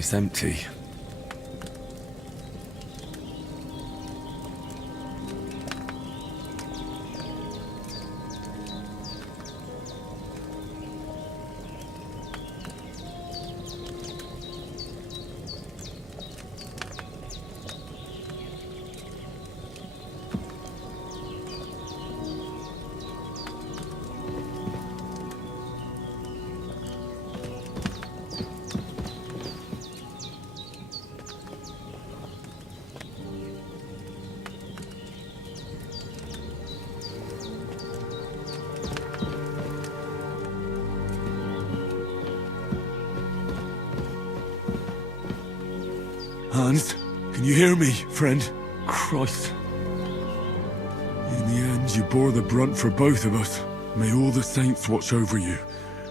It's empty. Hans, can you hear me, friend? Christ. In the end, you bore the brunt for both of us. May all the saints watch over you,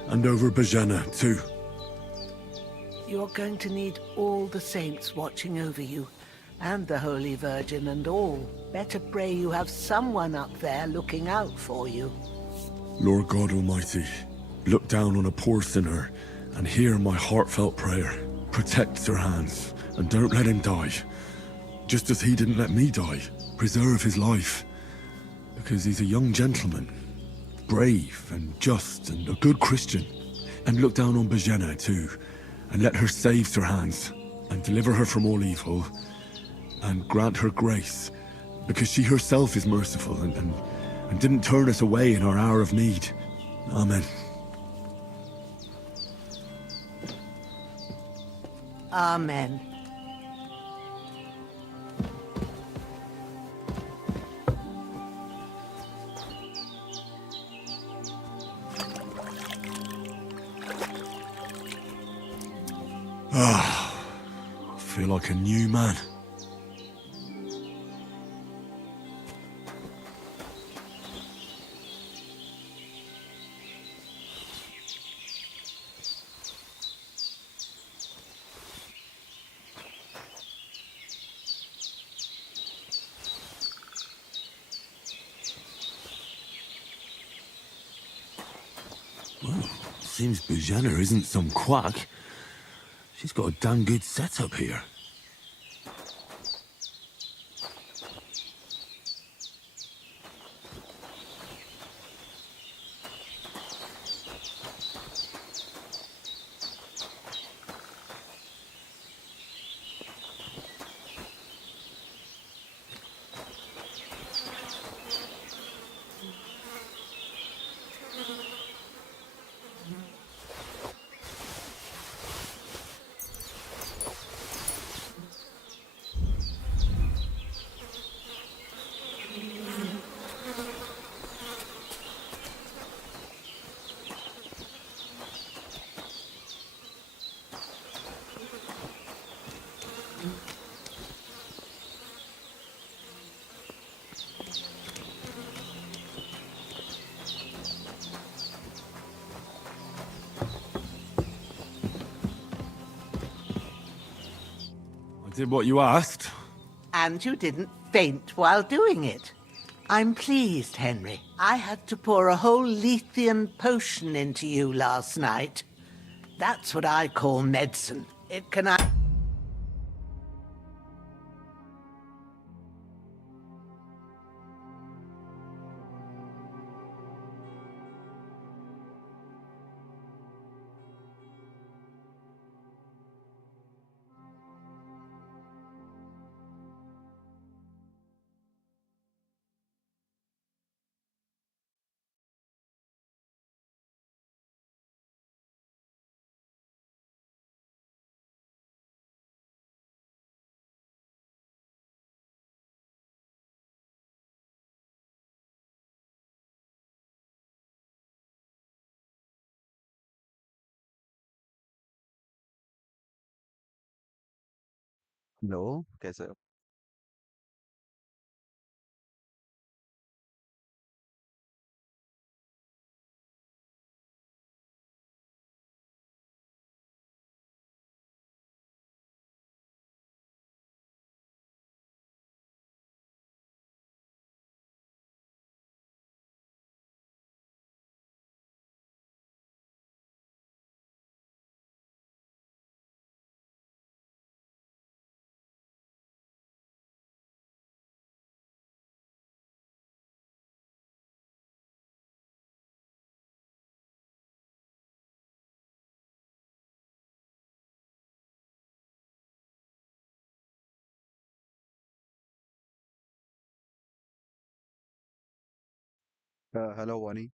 and over Bajana, too. You're going to need all the saints watching over you, and the Holy Virgin and all. Better pray you have someone up there looking out for you. Lord God Almighty, look down on a poor sinner and hear my heartfelt prayer. Protect Sir Hans, and don't let him die. Just as he didn't let me die. Preserve his life. Because he's a young gentleman. Brave and just and a good Christian. And look down on Bajena too. And let her save Sir Hans. And deliver her from all evil. And grant her grace. Because she herself is merciful and didn't turn us away in our hour of need. Amen. Amen. I feel like a new man. Well, seems Bajana isn't some quack. She's got a damn good setup here. I did what you asked. And you didn't faint while doing it. I'm pleased, Henry. I had to pour a whole Lethean potion into you last night. That's what I call medicine. It can... hello कैसे हो Hello, Wani.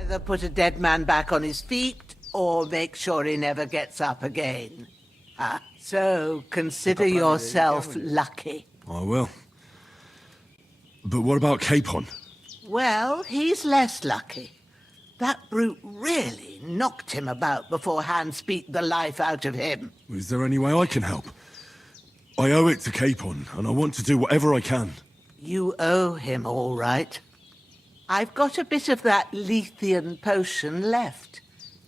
Either put a dead man back on his feet, or make sure he never gets up again. So consider कपड़ा ले जाएगी क्या yourself मुझे? lucky. I will. But what about Capon? Well, he's less lucky. That brute really knocked him about before Hans beat the life out of him. Is there any way I can help? I owe it to Capon, and I want to do whatever I can. You owe him, all right. I've got a bit of that Lethean potion left.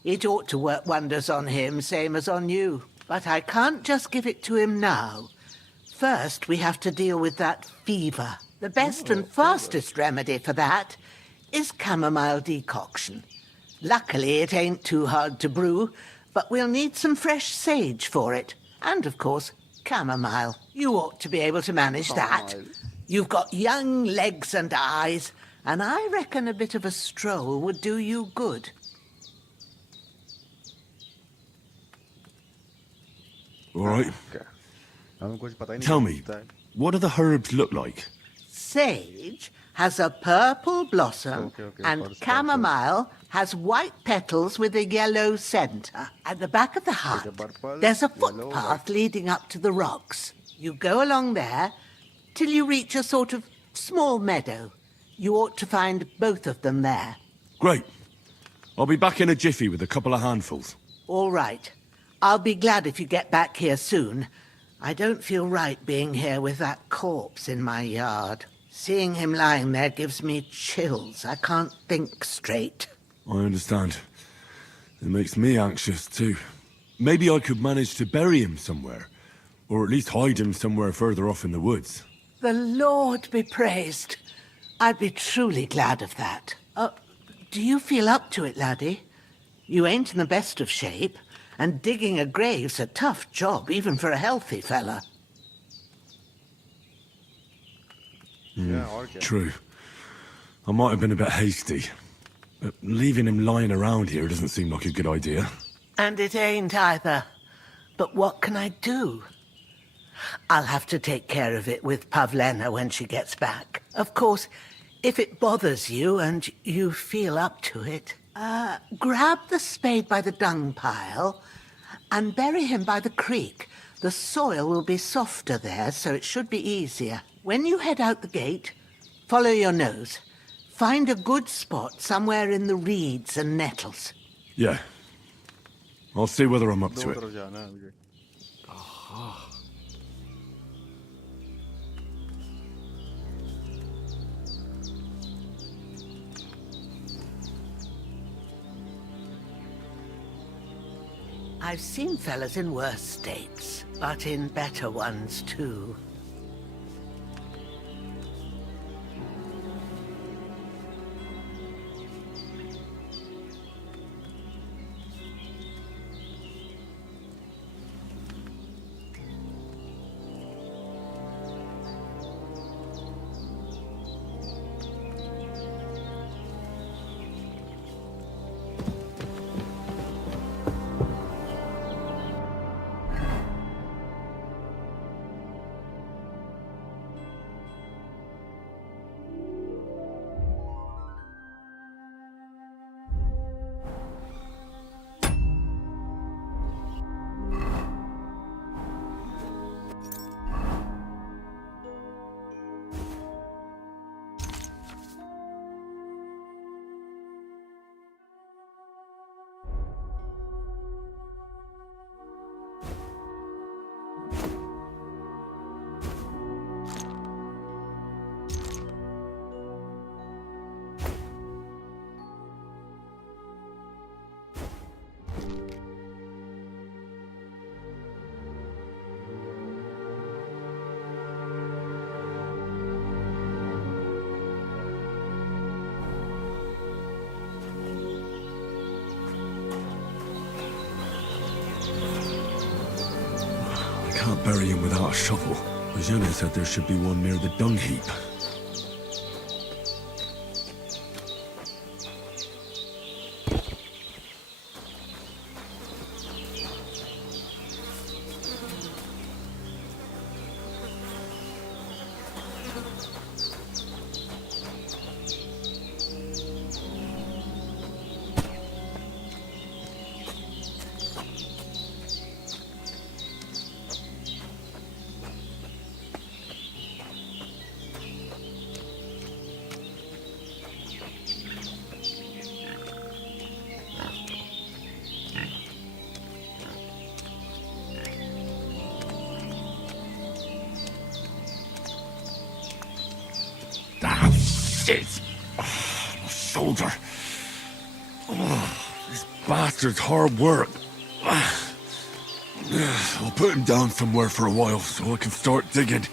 It ought to work wonders on him, same as on you. But I can't just give it to him now. First, we have to deal with that fever. The best and fastest remedy for that is chamomile decoction. Luckily, it ain't too hard to brew, but we'll need some fresh sage for it. And, of course, chamomile. You ought to be able to manage that. Chamomile. You've got young legs and eyes, and I reckon a bit of a stroll would do you good. All right. Okay. हमें कुछ पता ही नहीं Tell चल me, सकता है. what do the herbs look like? Sage has a purple blossom, Okay, and first chamomile has white petals with a yellow centre. At the back of the hut, purple, there's a yellow, footpath leading up to the rocks. You go along there till you reach a sort of small meadow. You ought to find both of them there. Great. I'll be back in a jiffy with a couple of handfuls. All right. I'll be glad if you get back here soon. I don't feel right being here with that corpse in my yard. Seeing him lying there gives me chills. I can't think straight. I understand. It makes me anxious too. Maybe I could manage to bury him somewhere. Or at least hide him somewhere further off in the woods. The Lord be praised. I'd be truly glad of that. Do you feel up to it, laddie? You ain't in the best of shape, and digging a grave's a tough job, even for a healthy fella. Yeah, और क्या? True. I might have been a bit hasty. But leaving him lying around here doesn't seem like a good idea. And it ain't either. But what can I do? I'll have to take care of it with Pavlena when she gets back. Of course, if it bothers you and you feel up to it, grab the spade by the dung pile and bury him by the creek. The soil will be softer there, so it should be easier. When you head out the gate, follow your nose. Find a good spot somewhere in the reeds and nettles. Yeah. I'll see whether I'm up to दो it. तरफ जाना है मुझे. I've seen fellas in worse states, but in better ones too. I can't bury him without a shovel. Jenna said there should be one near the dung heap. Shit! My shoulder. This bastard's hard work. I'll put him down somewhere for a while so I can start digging.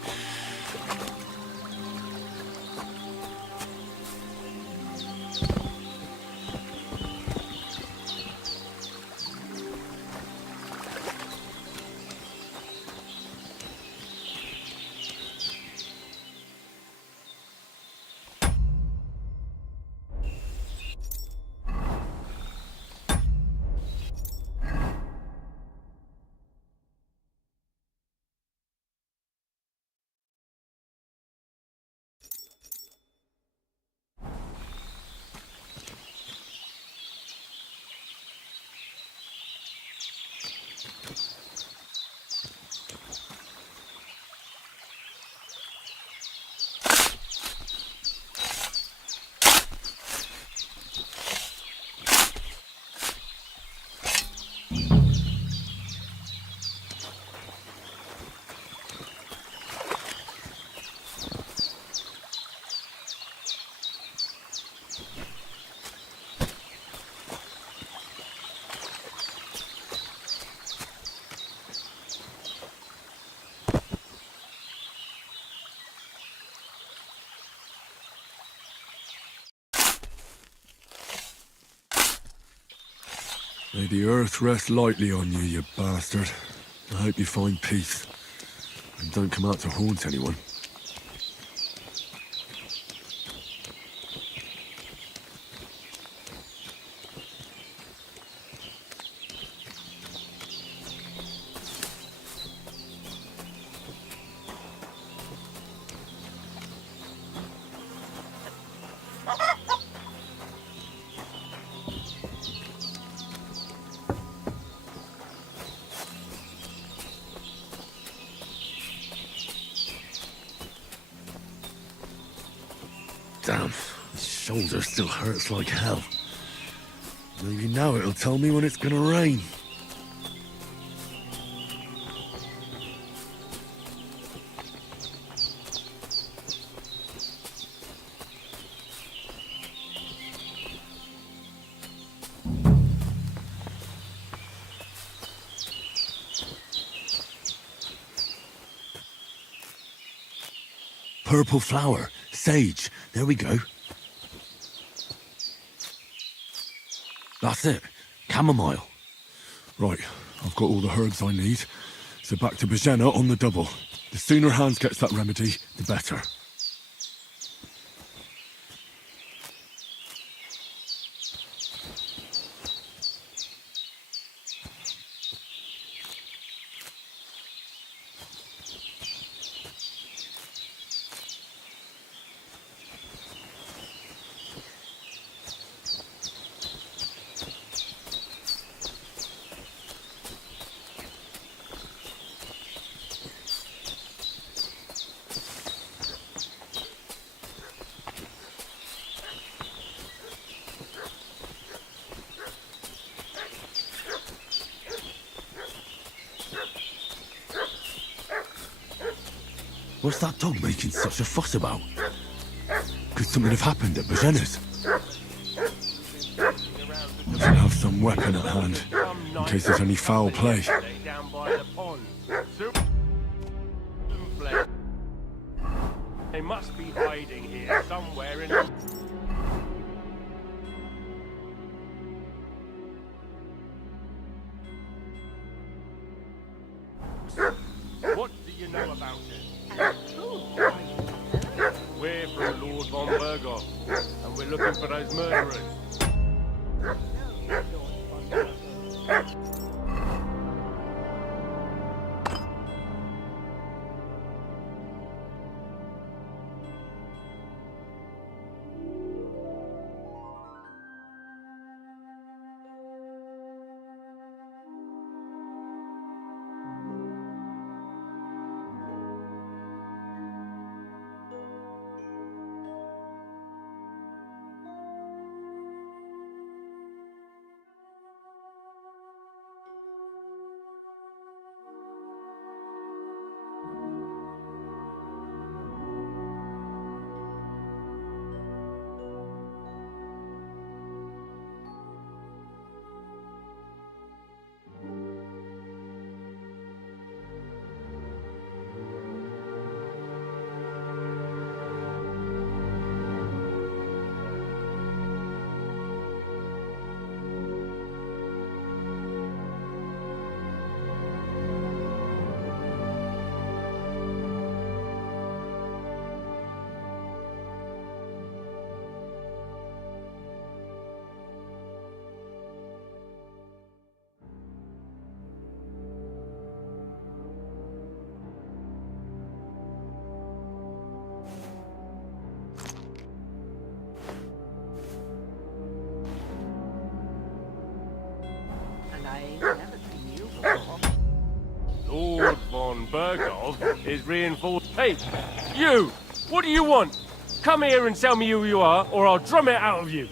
May the earth rest lightly on you, you bastard. I hope you find peace. And don't come out to haunt anyone. Damn, his shoulder still hurts like hell. Maybe now it'll tell me when it's gonna rain. Purple flower, sage, there we go. That's it, chamomile. Right, I've got all the herbs I need, so back to Bajena on the double. The sooner Hans gets that remedy, the better. What's that dog making such a fuss about? Could something have happened at Bajena's? I should have some weapon at hand, in case there's any foul play. They must be hiding here somewhere in... What do you know about it? We're from Lord von Berghoff, and we're looking for those murderers. Lord von Berghoff is reinforced. Hey, you! What do you want? Come here and tell me who you are, or I'll drum it out of you.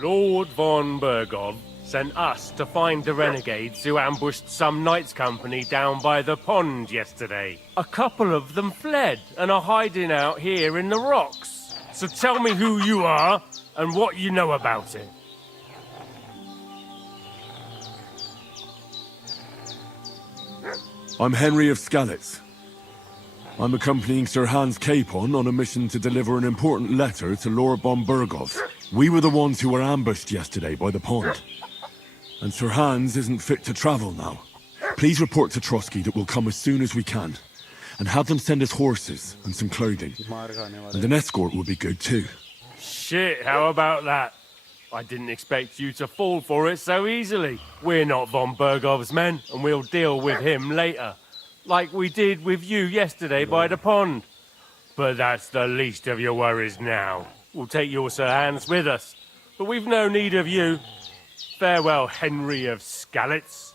Lord von Bergov sent us to find the renegades who ambushed some knights' company down by the pond yesterday. A couple of them fled and are hiding out here in the rocks. So tell me who you are and what you know about it. I'm Henry of Skalitz. I'm accompanying Sir Hans Capon on a mission to deliver an important letter to Lord von Bergov. We were the ones who were ambushed yesterday by the pond. And Sir Hans isn't fit to travel now. Please report to Trotsky that we'll come as soon as we can. And have them send us horses and some clothing. And an escort will be good too. Shit, how about that? I didn't expect you to fall for it so easily. We're not von Bergov's men, and we'll deal with him later. Like we did with you yesterday by the pond. But that's the least of your worries now. We'll take your Sir Hans with us. But we've no need of you. Farewell, Henry of Skalitz.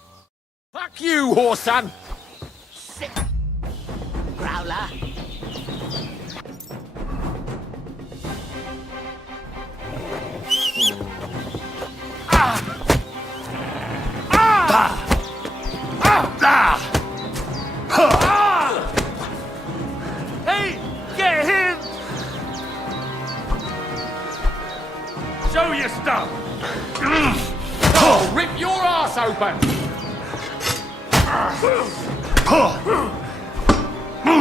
Fuck you, whoreson! Sit, Growler. Hey, get him! Show your stuff! I'll rip your ass open! Come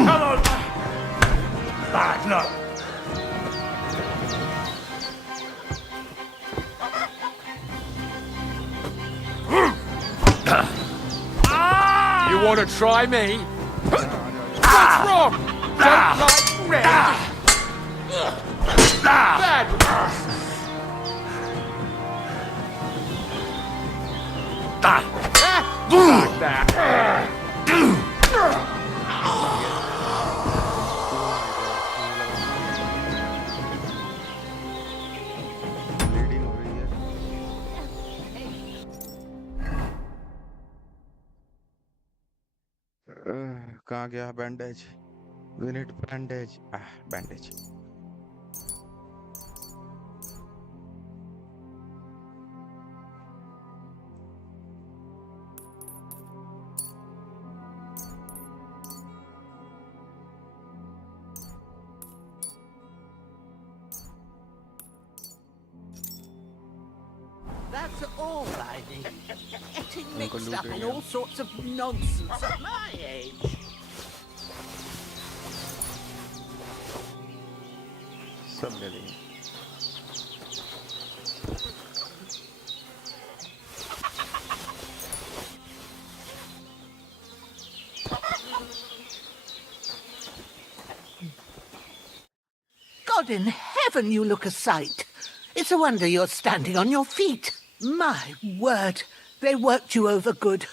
on! Bad luck! You want to try me? What's wrong? Don't like red? Bad. Like that. Bleeding हो रही है। कहाँ गया bandage? We need bandage. Bandage. That's all I need. Getting mixed up in all sorts of nonsense at my age. सब ले लेंगे। God in heaven, you look a sight. It's a wonder you're standing on your feet. My word, they worked you over good.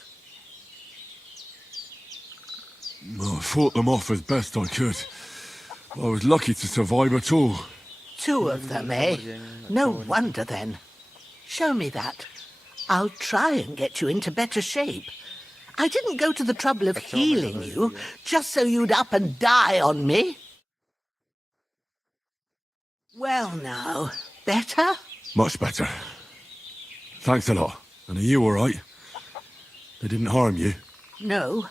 I fought them off as best I could. I was lucky to survive at all. 2 of them, eh? No wonder then. Show me that. I'll try and get you into better shape. I didn't go to the trouble of healing you just so you'd up and die on me. Well now, better? Much better. Thanks a lot. And are you all right? They didn't harm you? No,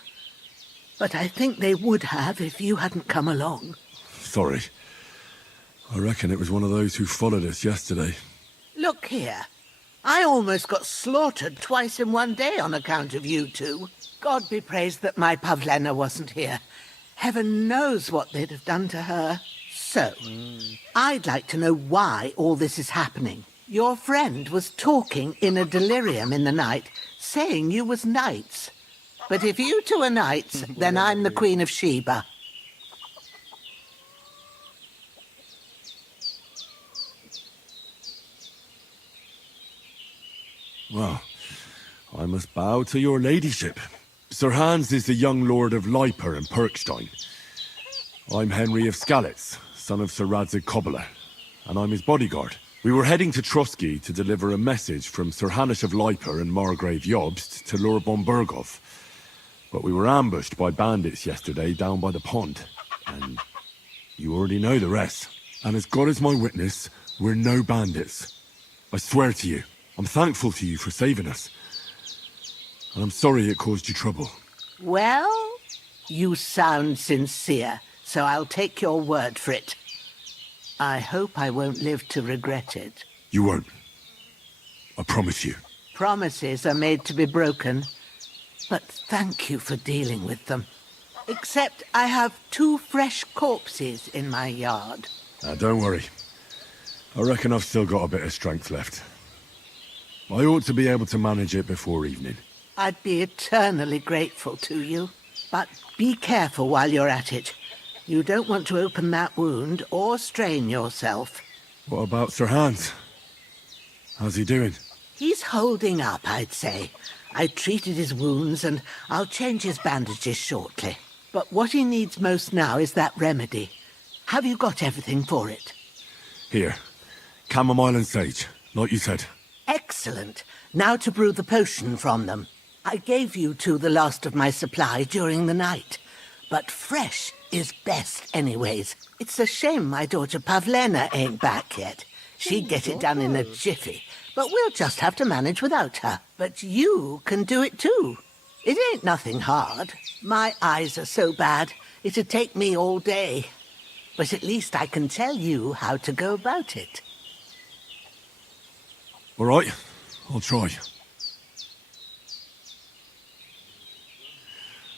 but I think they would have if you hadn't come along. Sorry. I reckon it was one of those who followed us yesterday. Look here. I almost got slaughtered twice in one day on account of you two. God be praised that my Pavlena wasn't here. Heaven knows what they'd have done to her. So, I'd like to know why all this is happening. Your friend was talking in a delirium in the night, saying you was knights. But if you two are knights, then I'm the Queen of Sheba. Well, I must bow to your ladyship. Sir Hans is the young lord of Leiper and Perkstein. I'm Henry of Skalitz, son of Sir Radzig Kobyla, and I'm his bodyguard. We were heading to Trotsky to deliver a message from Sir Hanish of Leiper and Margrave Jobst to Lord von Bergov. But we were ambushed by bandits yesterday down by the pond, and you already know the rest. And as God is my witness, we're no bandits. I swear to you, I'm thankful to you for saving us. And I'm sorry it caused you trouble. Well, you sound sincere, so I'll take your word for it. I hope I won't live to regret it. You won't. I promise you. Promises are made to be broken, but thank you for dealing with them. Except I have 2 fresh corpses in my yard. Now, don't worry. I reckon I've still got a bit of strength left. I ought to be able to manage it before evening. I'd be eternally grateful to you. But be careful while you're at it. You don't want to open that wound or strain yourself. What about Sir Hans? How's he doing? He's holding up, I'd say. I treated his wounds and I'll change his bandages shortly. But what he needs most now is that remedy. Have you got everything for it? Here. Chamomile and sage, like you said. Excellent. Now to brew the potion from them. I gave you 2 the last of my supply during the night. But fresh is best anyways. It's a shame my daughter Pavlena ain't back yet. She'd get it done in a jiffy. But we'll just have to manage without her. But you can do it too. It ain't nothing hard. My eyes are so bad, it'd take me all day. But at least I can tell you how to go about it. All right, I'll try.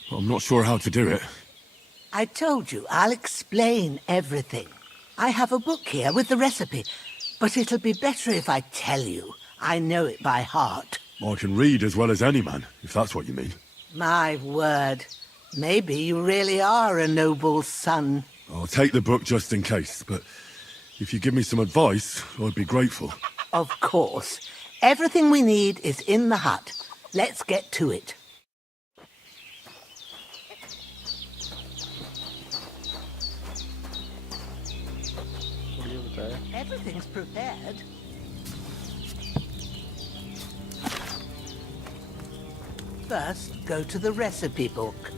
But I'm not sure how to do it. I told you, I'll explain everything. I have a book here with the recipe, but it'll be better if I tell you. I know it by heart. I can read as well as any man, if that's what you mean. My word. Maybe you really are a noble son. I'll take the book just in case, but if you give me some advice, I'd be grateful. Of course. Everything we need is in the hut. Let's get to it. Everything's prepared. First, go to the recipe book.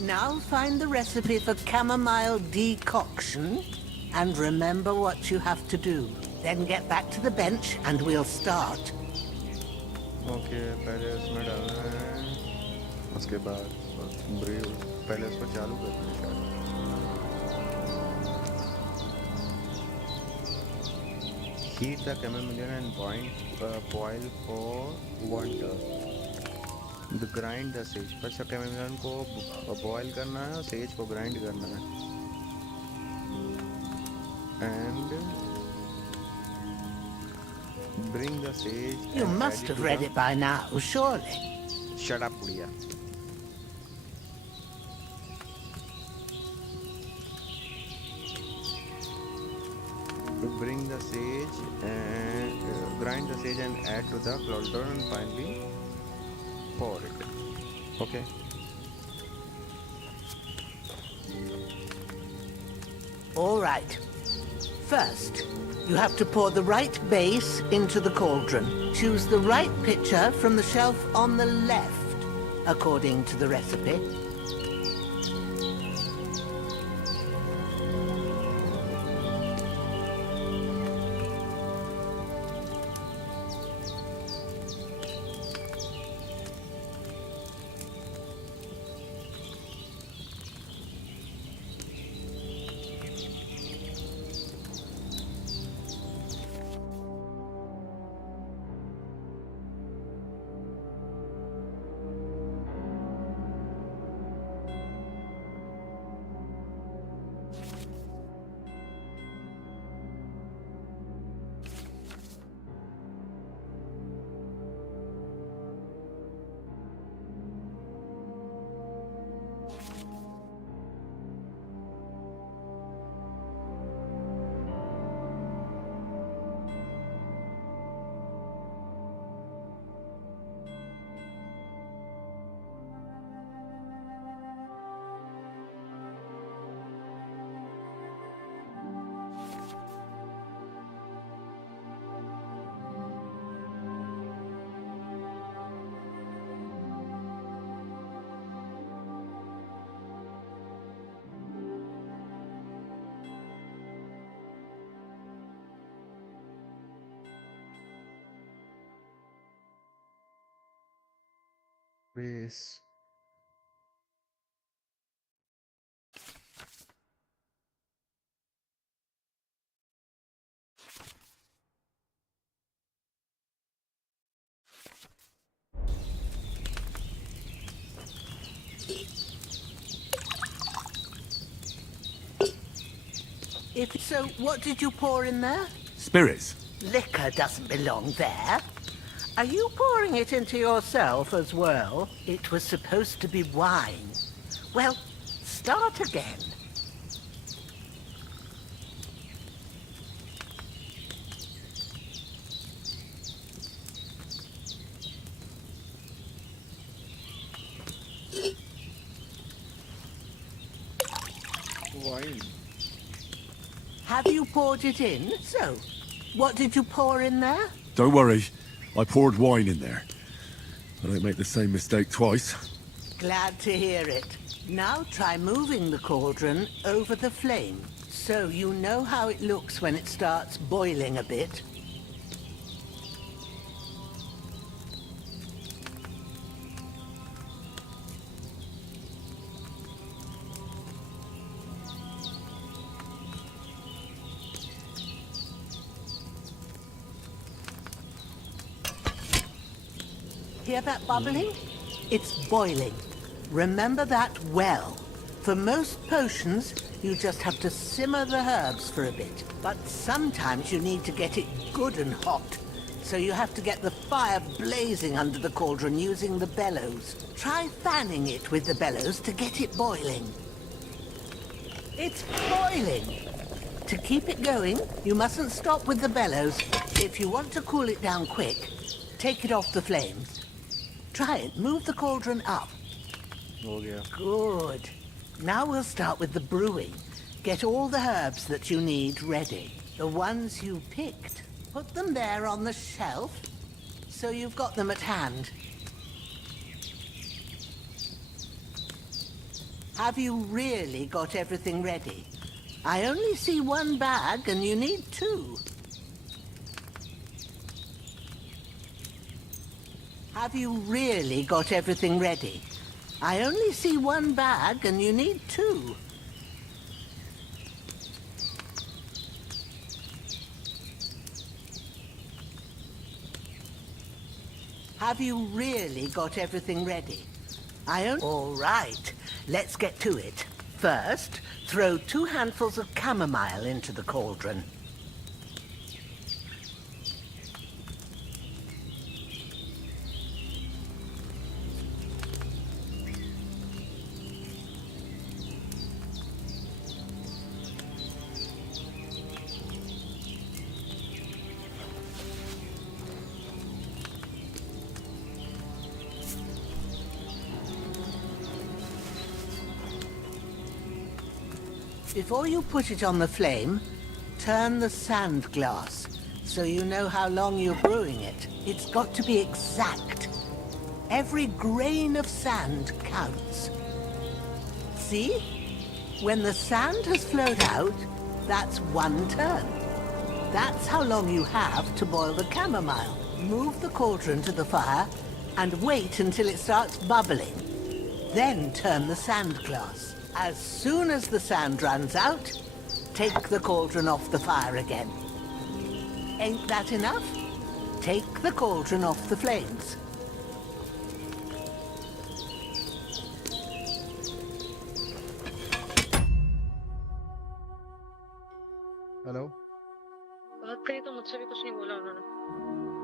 Now find the recipe for chamomile decoction and remember what you have to do. Then get back to the bench and we'll start. Okay पहले उसमें डालना है उसके बाद ब्रीव पहले उसको चालू करना है शायद heat the chamomile and boil for 1 hour the grind the sage पर chamomile को boil करना है और sage को grind करना है and bring the sage. You must have read it by now, surely. Shut up, Pudia. Bring the sage and grind the sage and add to the cauldron and finally pour it. Okay. All right. First, you have to pour the right base into the cauldron. Choose the right pitcher from the shelf on the left, according to the recipe. Base. If so, what did you pour in there? Spirits? Liquor doesn't belong there. Are you pouring it into yourself as well? It was supposed to be wine. Well, start again. Wine. Have you poured it in? So, what did you pour in there? Don't worry, I poured wine in there. I don't make the same mistake twice. Glad to hear it. Now try moving the cauldron over the flame, so you know how it looks when it starts boiling a bit. Hear that bubbling? It's boiling. Remember that well. For most potions, you just have to simmer the herbs for a bit. But sometimes you need to get it good and hot. So you have to get the fire blazing under the cauldron using the bellows. Try fanning it with the bellows to get it boiling. It's boiling! To keep it going, you mustn't stop with the bellows. If you want to cool it down quick, take it off the flames. Try it. Move the cauldron up. हो गया. Good. Now we'll start with the brewing. Get all the herbs that you need ready. The ones you picked. Put them there on the shelf, so you've got them at hand. Have you really got everything ready? I only see one bag and you need two. Have you really got everything ready? I only see one bag and you need two. Have you really got everything ready? All right, let's get to it. First, throw 2 handfuls of chamomile into the cauldron. Before you put it on the flame, turn the sand glass so you know how long you're brewing it. It's got to be exact. Every grain of sand counts. See? When the sand has flowed out, that's 1 turn. That's how long you have to boil the chamomile. Move the cauldron to the fire and wait until it starts bubbling. Then turn the sand glass. As soon as the sand runs out, take the cauldron off the fire again. Ain't that enough? Take the cauldron off the flames. Hello. बात करी तो मुझसे भी कुछ नहीं बोला उन्होंने.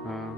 हाँ.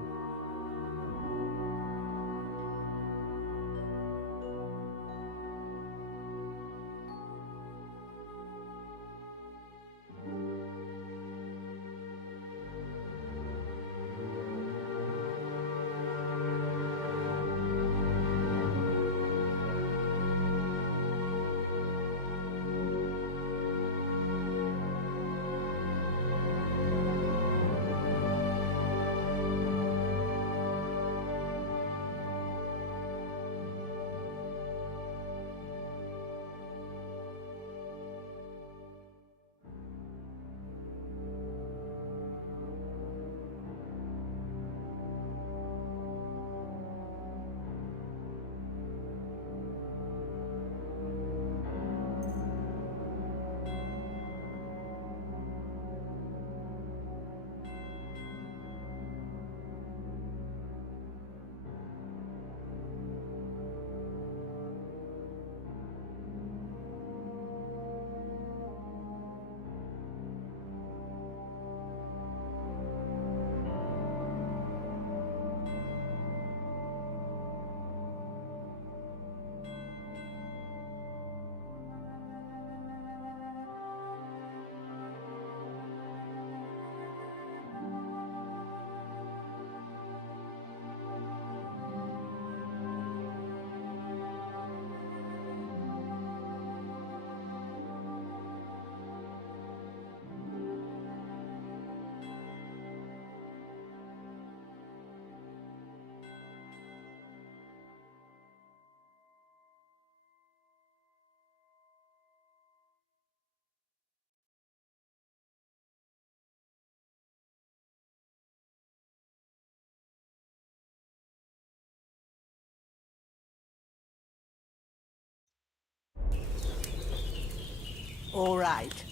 All right.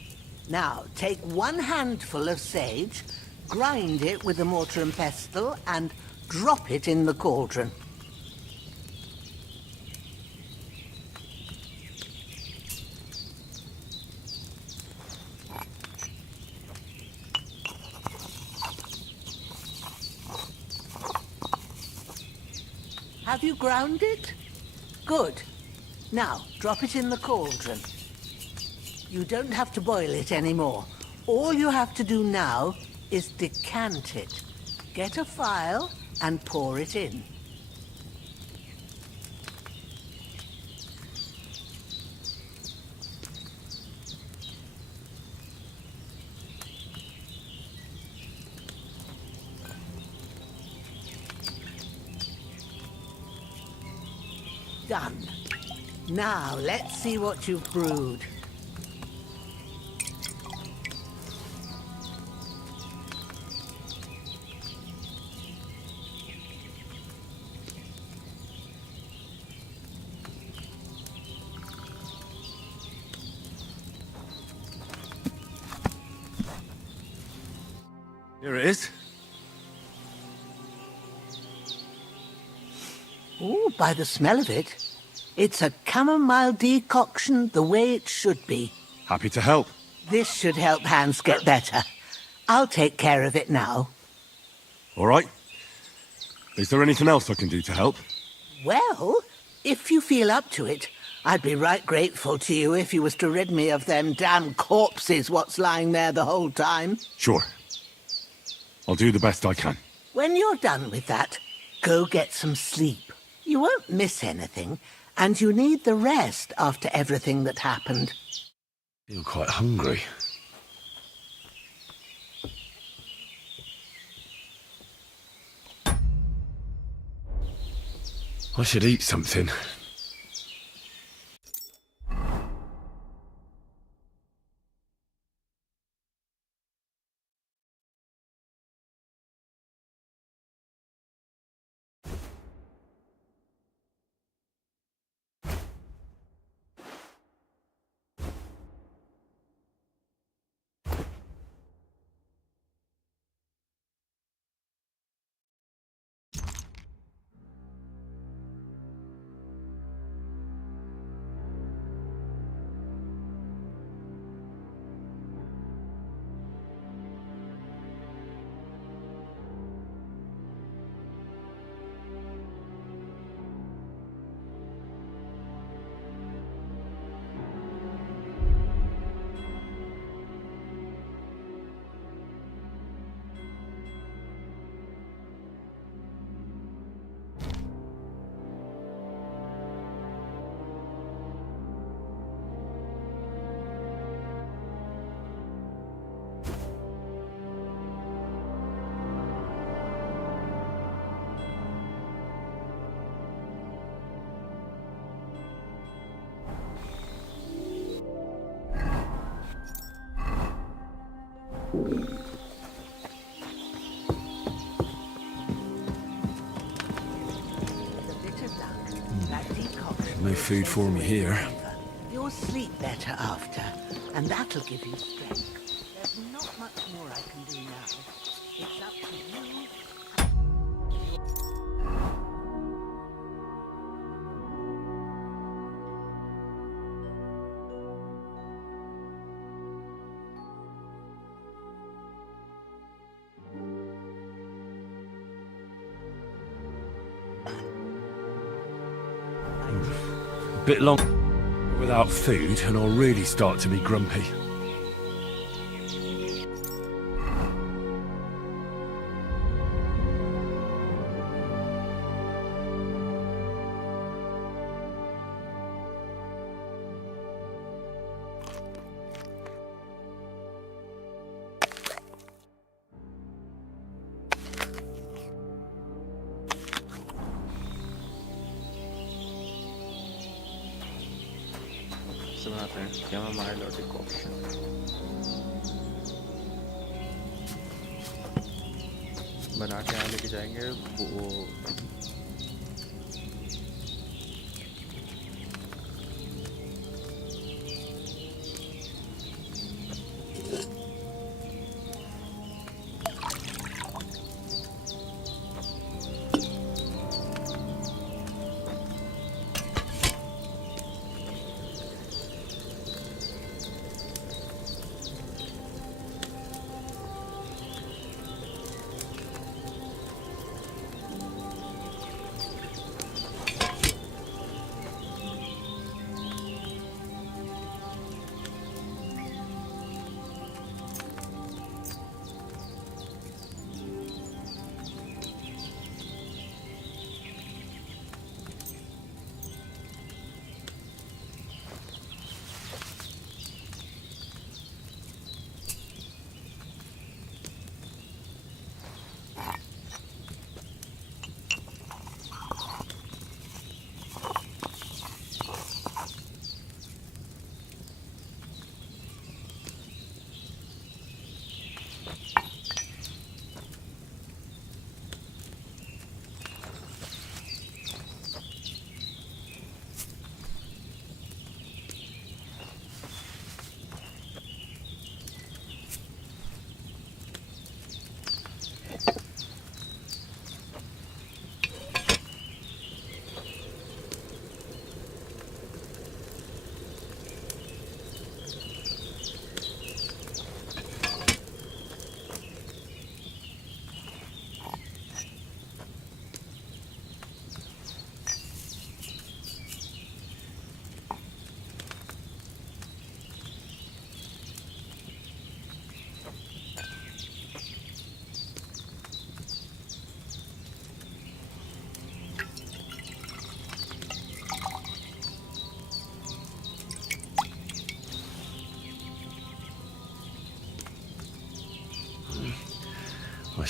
Now, take 1 handful of sage, grind it with a mortar and pestle, and drop it in the cauldron. Have you ground it? Good. Now, drop it in the cauldron. You don't have to boil it anymore. All you have to do now is decant it. Get a phial and pour it in. Done. Now, let's see what you've brewed. Here it is. Oh, by the smell of it, it's a chamomile decoction the way it should be. Happy to help. This should help Hans get better. I'll take care of it now. All right. Is there anything else I can do to help? Well, if you feel up to it, I'd be right grateful to you if you was to rid me of them damn corpses what's lying there the whole time. Sure. I'll do the best I can. When you're done with that, go get some sleep. You won't miss anything, and you need the rest after everything that happened. I feel quite hungry. I should eat something. No food for me here. You'll sleep better after, and that'll give you strength. There's not much more I can do now. It's up to you. A bit long without food, and I'll really start to be grumpy. बनाते हैं chamomile और decoction. बना के यहाँ लेके जाएंगे वो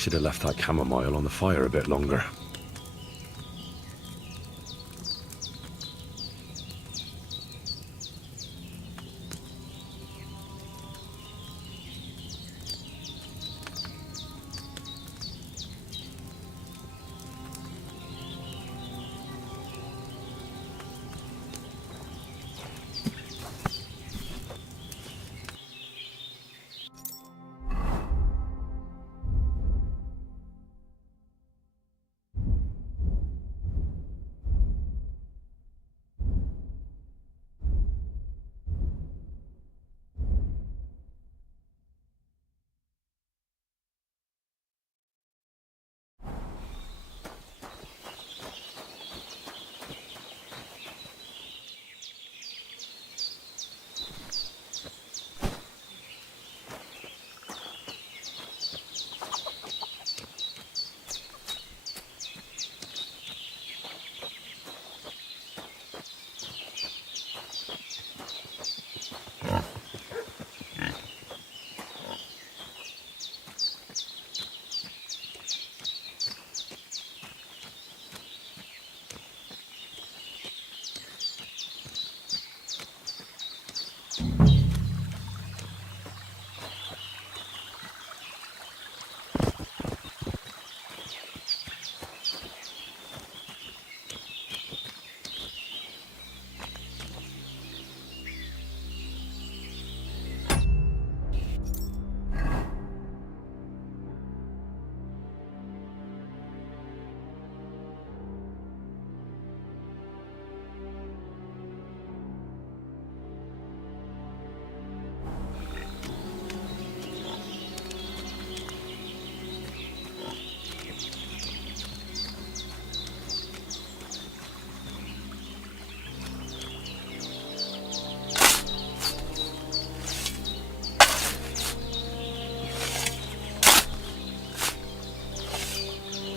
should have left that chamomile on the fire a bit longer.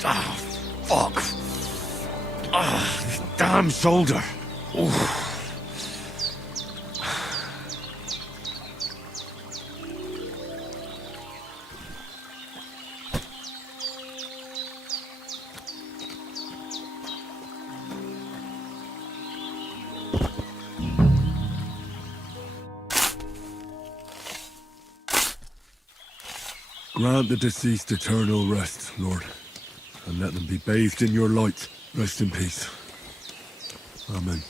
Ah, fuck. Ah, this damn shoulder. Oof. Grant the deceased eternal rest, Lord, and let them be bathed in your light. Rest in peace. Amen.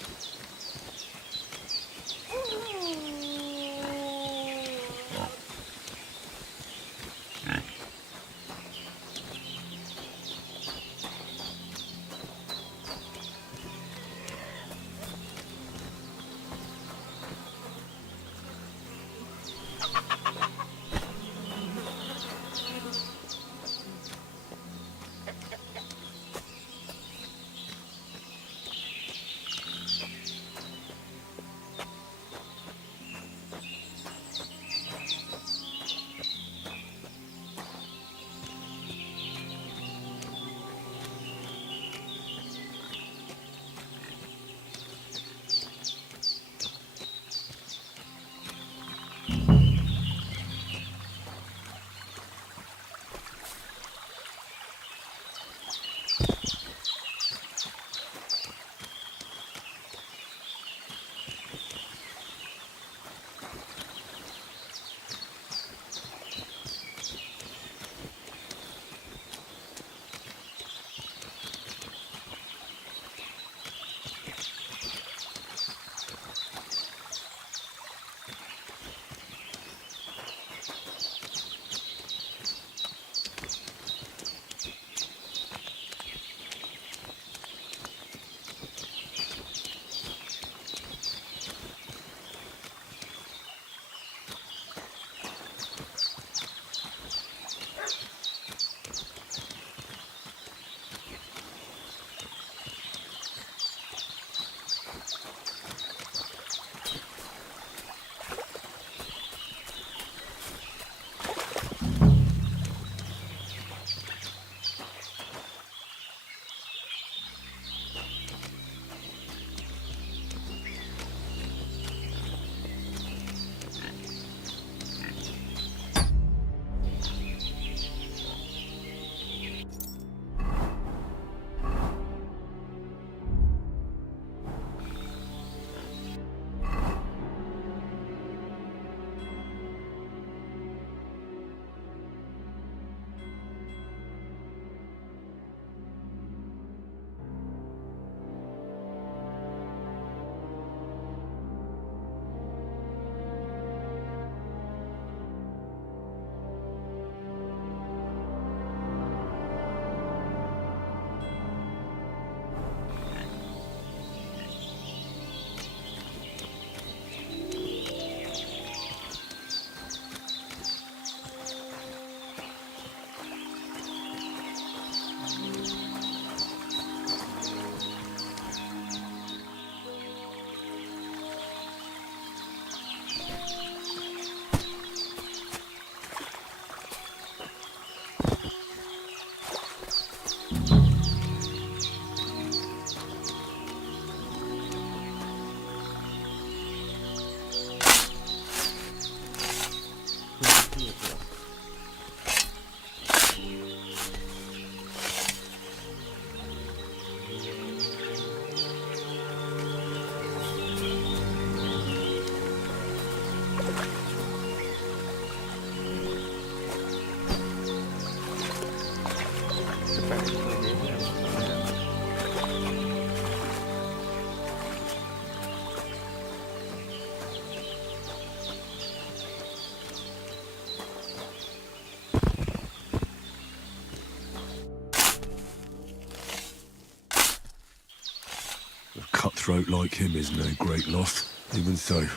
cutthroat like him is no great loss. Even so,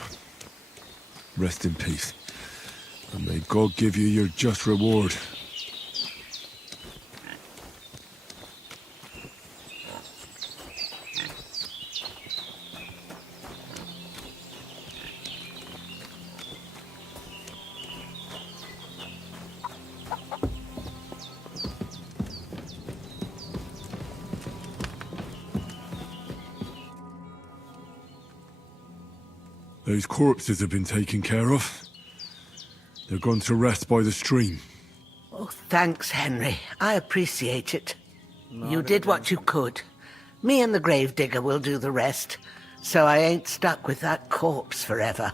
rest in peace. And may God give you your just reward. Those corpses have been taken care of. They're gone to rest by the stream. Oh, thanks, Henry. I appreciate it. You did what you could. Me and the gravedigger will do the rest, so I ain't stuck with that corpse forever.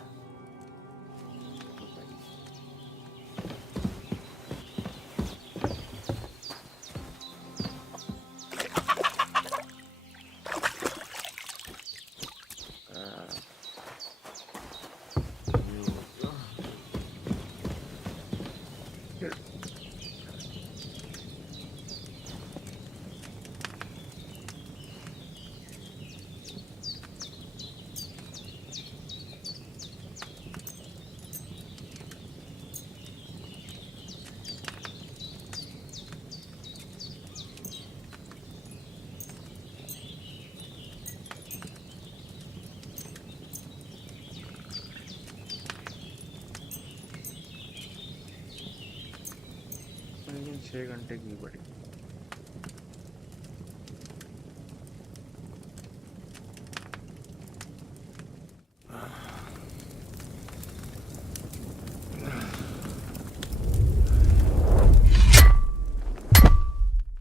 लेकिन 6 घंटे की पड़ी।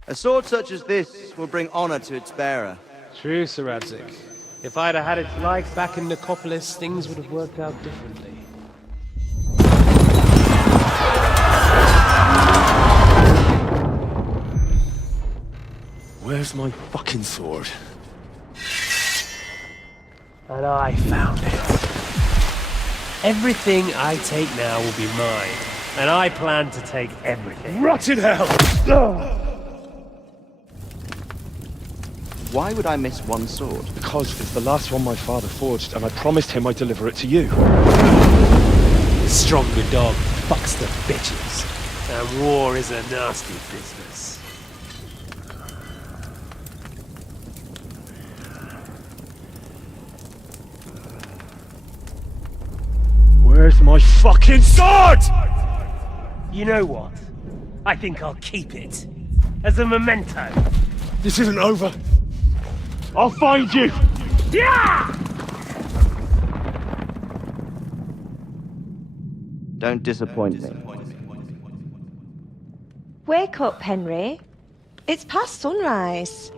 A sword such as this will bring honor to its bearer. True, Sir Radzik. If I'd have had its like back in Nicopolis, things would have worked out differently. Where's my fucking sword? And I found it. Everything I take now will be mine, and I plan to take everything. Rotted hell! Why would I miss one sword? Because it's the last one my father forged, and I promised him I'd deliver it to you. The stronger dog fucks the bitches, and war is a nasty business. Where's my fucking sword? You know what? I think I'll keep it. As a memento. This isn't over. I'll find you! Yeah! Don't disappoint me. Wake up, Henry. It's past sunrise.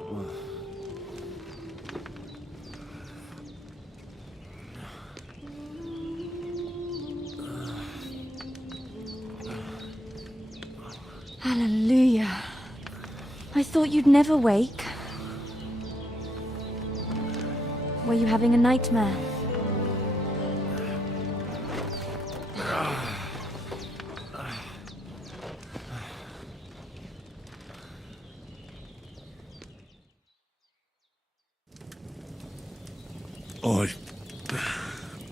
Hallelujah. I thought you'd never wake. Were you having a nightmare?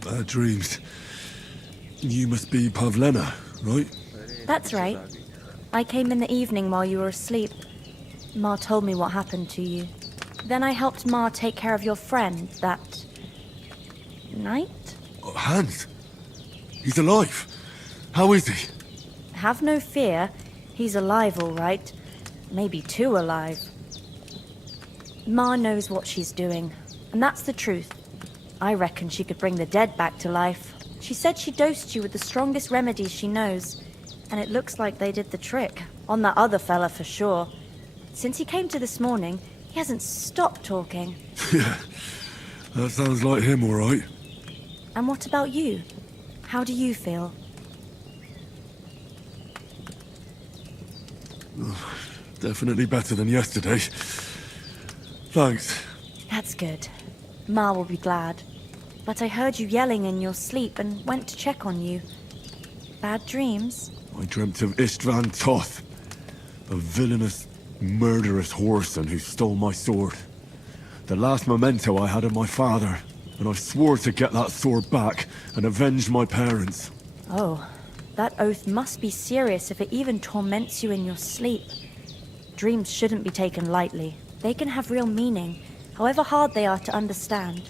Bad dreams. You must be Pavlena, right? That's right. I came in the evening while you were asleep. Ma told me what happened to you. Then I helped Ma take care of your friend that night? Hans? He's alive. How is he? Have no fear. He's alive, all right. Maybe too alive. Ma knows what she's doing, and that's the truth. I reckon she could bring the dead back to life. She said she dosed you with the strongest remedies she knows, and it looks like they did the trick. On that other fella for sure. Since he came to this morning, he hasn't stopped talking. Yeah, that sounds like him, all right. And what about you? How do you feel? Definitely better than yesterday. Thanks. That's good. Ma will be glad. But I heard you yelling in your sleep and went to check on you. Bad dreams? I dreamt of Istvan Toth, a villainous, murderous whoreson who stole my sword. The last memento I had of my father, and I swore to get that sword back and avenge my parents. Oh, that oath must be serious if it even torments you in your sleep. Dreams shouldn't be taken lightly. They can have real meaning, however hard they are to understand.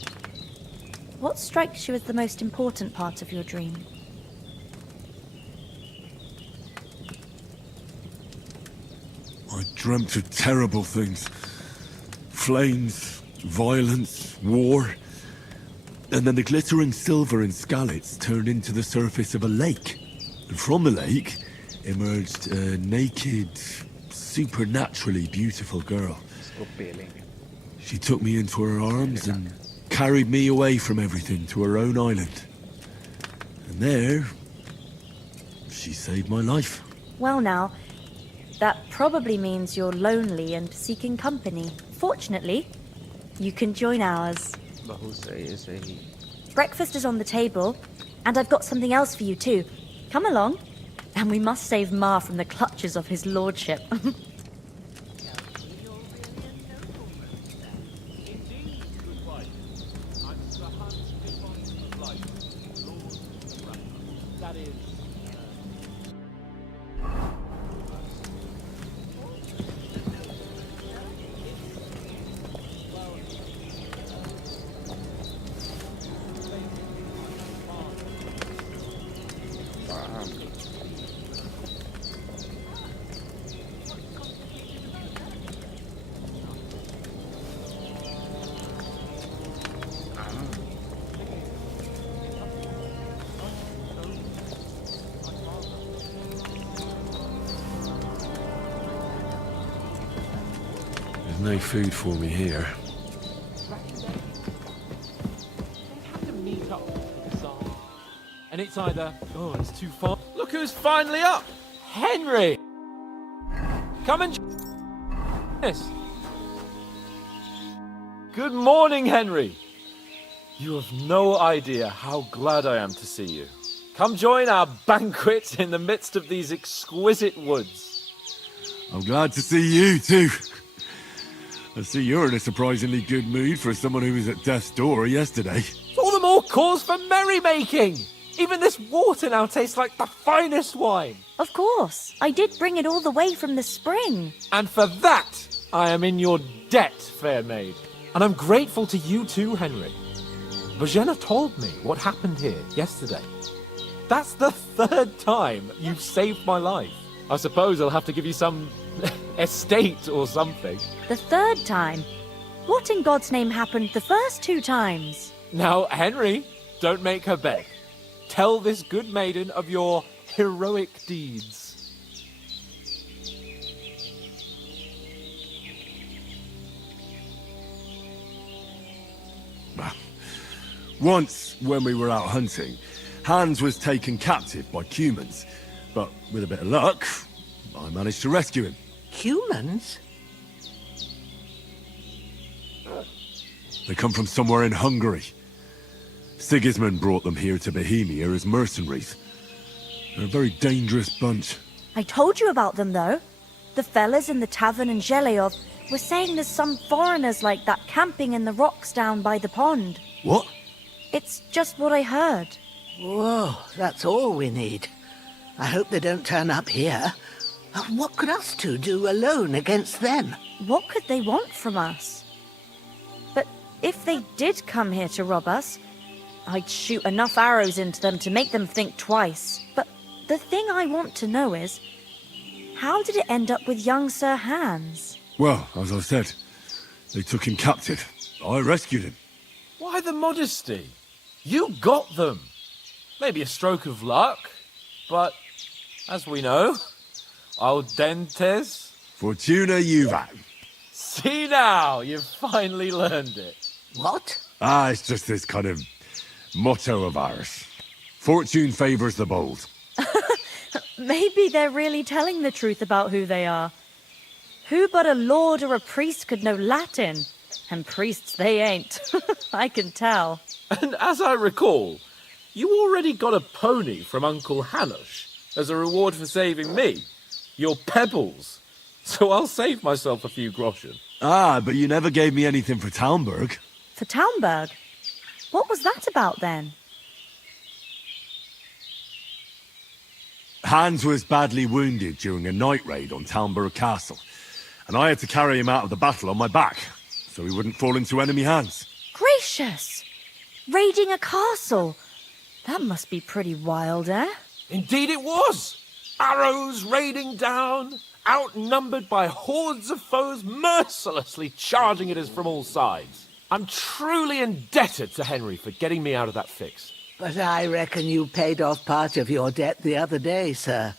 What strikes you as the most important part of your dream? I dreamt of terrible things. Flames, violence, war. And then the glittering silver and scallops turned into the surface of a lake. And from the lake emerged a naked, supernaturally beautiful girl. She took me into her arms and carried me away from everything to her own island. And there, she saved my life. Well now, that probably means you're lonely and seeking company. Fortunately, you can join ours. Breakfast is on the table, and I've got something else for you too. Come along, and we must save Ma from the clutches of his lordship. There's no food for me here. And it's either, oh, it's too far. Look who's finally up! Henry! Come and yes. Good morning, Henry. You have no idea how glad I am to see you. Come join our banquet in the midst of these exquisite woods. I'm glad to see you too. I see you're in a surprisingly good mood for someone who was at death's door yesterday. All the more cause for merrymaking! Even this water now tastes like the finest wine. Of course, I did bring it all the way from the spring. And for that, I am in your debt, fair maid. And I'm grateful to you too, Henry. Bojena told me what happened here yesterday. That's the third time you've saved my life. I suppose I'll have to give you some estate or something. The third time? What in God's name happened the first 2 times? Now, Henry, don't make her beg. Tell this good maiden of your heroic deeds. Once, when we were out hunting, Hans was taken captive by humans. But with a bit of luck, I managed to rescue him. Humans? They come from somewhere in Hungary. Sigismund brought them here to Bohemia as mercenaries. They're a very dangerous bunch. I told you about them, though. The fellas in the tavern in Zheleyov were saying there's some foreigners like that camping in the rocks down by the pond. What? It's just what I heard. Whoa, that's all we need. I hope they don't turn up here. What could us two do alone against them? What could they want from us? But if they did come here to rob us, I'd shoot enough arrows into them to make them think twice. But the thing I want to know is, how did it end up with young Sir Hans? Well, as I said, they took him captive. I rescued him. Why the modesty? You got them. Maybe a stroke of luck, but as we know, audentes. Fortuna juvat. See now, you've finally learned it. What? It's just this kind of motto of ours. Fortune favours the bold. Maybe they're really telling the truth about who they are. Who but a lord or a priest could know Latin? And priests they ain't. I can tell. And as I recall, you already got a pony from Uncle Hanush as a reward for saving me. Your pebbles. So I'll save myself a few groschen. Ah, but you never gave me anything for Talmberg. For Talmberg? What was that about then? Hans was badly wounded during a night raid on Talmberg Castle, and I had to carry him out of the battle on my back, so he wouldn't fall into enemy hands. Gracious! Raiding a castle! That must be pretty wild, eh? Indeed it was! Arrows raining down, outnumbered by hordes of foes mercilessly charging at us from all sides. I'm truly indebted to Henry for getting me out of that fix. But I reckon you paid off part of your debt the other day, sir.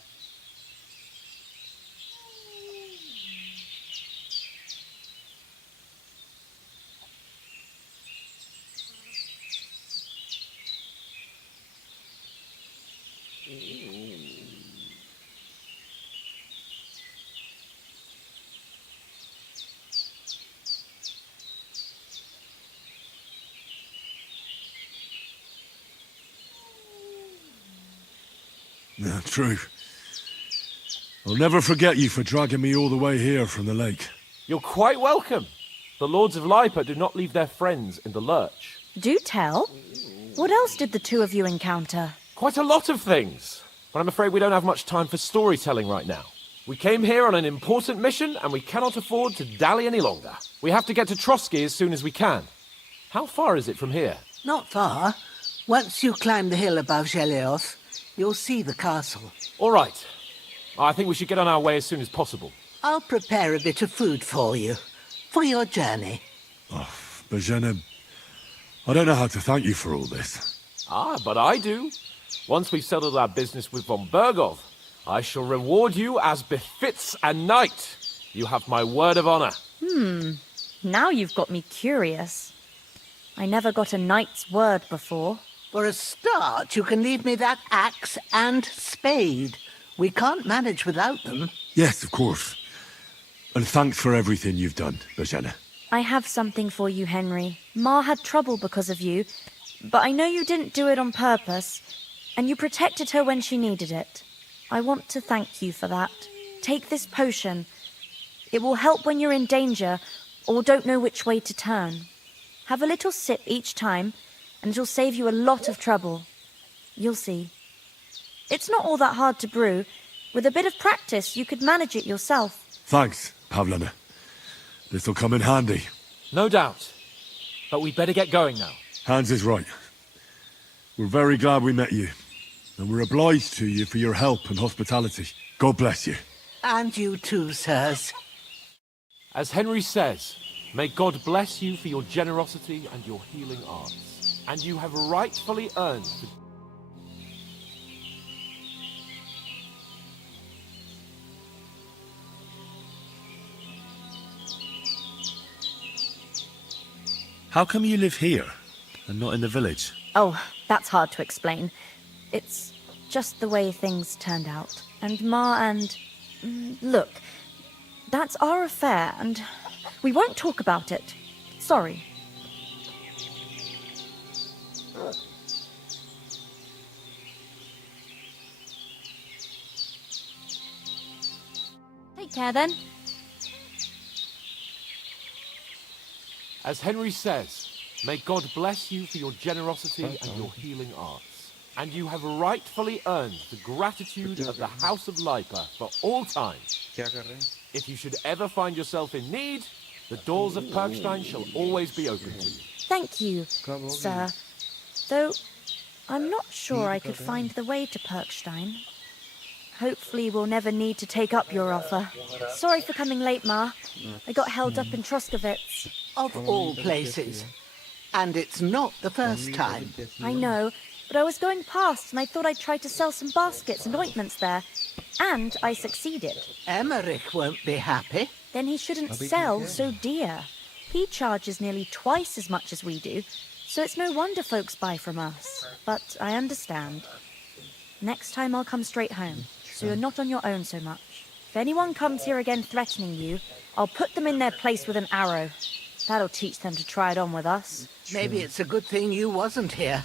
Yeah, true. I'll never forget you for dragging me all the way here from the lake. You're quite welcome. The Lords of Lipa do not leave their friends in the lurch. Do tell. What else did the two of you encounter? Quite a lot of things, but I'm afraid we don't have much time for storytelling right now. We came here on an important mission, and we cannot afford to dally any longer. We have to get to Trotsky as soon as we can. How far is it from here? Not far. Once you climb the hill above Geleoth, you'll see the castle. All right. I think we should get on our way as soon as possible. I'll prepare a bit of food for you, for your journey. Oh, Bozhena, I don't know how to thank you for all this. Ah, but I do. Once we've settled our business with von Bergov, I shall reward you as befits a knight. You have my word of honor. Now you've got me curious. I never got a knight's word before. For a start, you can leave me that axe and spade. We can't manage without them. Yes, of course. And thanks for everything you've done, Bozhena. I have something for you, Henry. Ma had trouble because of you, but I know you didn't do it on purpose, and you protected her when she needed it. I want to thank you for that. Take this potion. It will help when you're in danger or don't know which way to turn. Have a little sip each time, and it'll save you a lot of trouble. You'll see. It's not all that hard to brew. With a bit of practice, you could manage it yourself. Thanks, Pavlana. This'll come in handy. No doubt. But we'd better get going now. Hans is right. We're very glad we met you. And we're obliged to you for your help and hospitality. God bless you. And you too, sirs. As Henry says, may God bless you for your generosity and your healing arts. And you have rightfully earned the... How come you live here and not in the village? Oh, that's hard to explain. It's just the way things turned out. And Ma and... Look, that's our affair, and we won't talk about it. Sorry. Take care, then. As Henry says, may God bless you for your generosity and your healing arts. And you have rightfully earned the gratitude of the House of Lipa for all time. If you should ever find yourself in need, the doors of Perkstein shall always be open to you. Thank you, sir. Though, I'm not sure I could find the way to Perkstein. Hopefully we'll never need to take up your offer. Sorry for coming late, Ma. I got held up in Troskowitz. Of all places. And it's not the first time. I know, but I was going past and I thought I'd try to sell some baskets and ointments there. And I succeeded. Emmerich won't be happy. Then he shouldn't sell so dear. He charges nearly twice as much as we do, so it's no wonder folks buy from us. But I understand. Next time I'll come straight home, so you're not on your own so much. If anyone comes here again threatening you, I'll put them in their place with an arrow. That'll teach them to try it on with us. Maybe it's a good thing you wasn't here.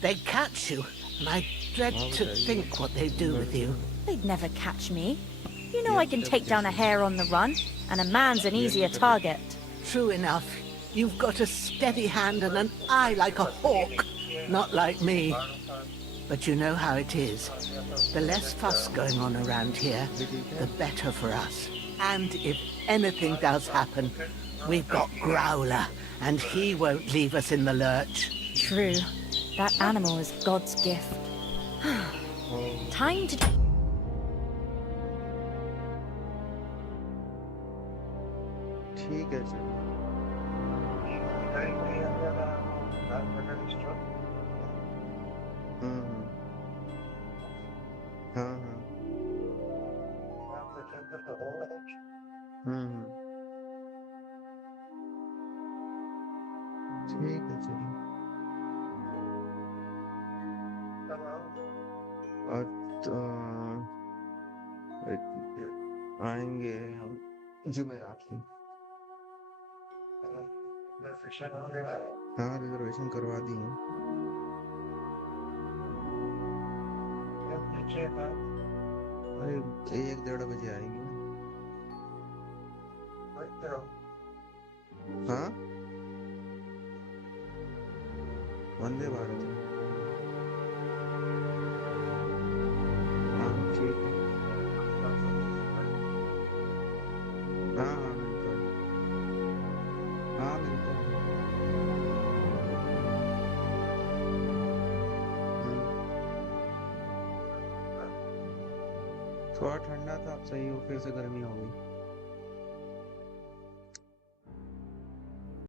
They'd catch you, and I dread to think what they'd do with you. They'd never catch me. You know I can take down a hare on the run, and a man's an easier target. True enough. You've got a steady hand and an eye like a hawk. Not like me. But you know how it is. The less fuss going on around here, the better for us. And if anything does happen, we've got Growler, and he won't leave us in the lurch. True. That animal is God's gift. Time to... ठीक है चलो। हाँ हाँ। ठीक है चलो। और आएंगे हम जुमेरात को। हाँ रिजर्वेशन करवा दी है। अरे 1-1:30 बजे आएंगे। हाँ वंदे भारत है। हाँ ठीक है। हाँ हाँ मिलता हूँ। हाँ मिलता हूँ। थोड़ा ठंडा था, अब सही हो, फिर से गर्मी हो गई।